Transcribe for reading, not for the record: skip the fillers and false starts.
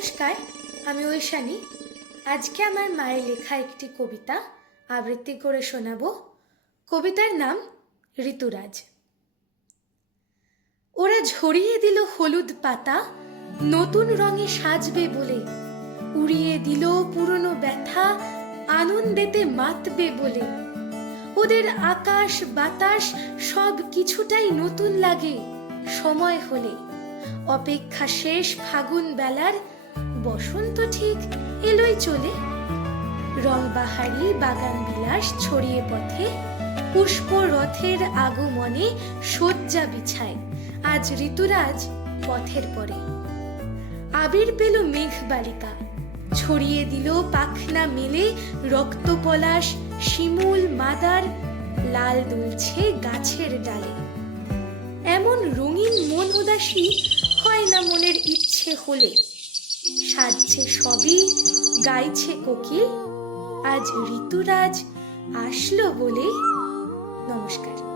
নমস্কার, আমি ঐশানী। আজকে আমার মায়ের লেখা একটি কবিতা আবৃত্তি করে শোনাবো। কবিতার নাম ঋতুরাজ। ওরা ঝরিয়ে দিল হলুদ পাতা, নতুন রঙে সাজবে বলে। উড়িয়ে দিল পুরনো ব্যথা, আনন্দেতে মাতবে বলে। ওদের আকাশ বাতাস সব কিছুটাই নতুন লাগে সময় হলে। অপেক্ষা শেষ ফাগুন বেলার, বসন্ত ঠিক এলোই চলে। রংবাহারি বাগান বিলাস ছড়িয়ে পথে, পুষ্প রথের আগমনে শয্যা বিছায় আজ ঋতুরাজ পথের পরে। আবির পেল মেঘ বালিকা, ছড়িয়ে দিল পাখনা মেলে রক্ত পলাশ শিমুল মাদার, লাল দুলছে গাছের ডালে। এমন রঙিন মন উদাসী হয় না মনের ইচ্ছে হলে। সাজছে সবই, গাইছে কোকিল, আজ ঋতুরাজ আসলো বলে। নমস্কার।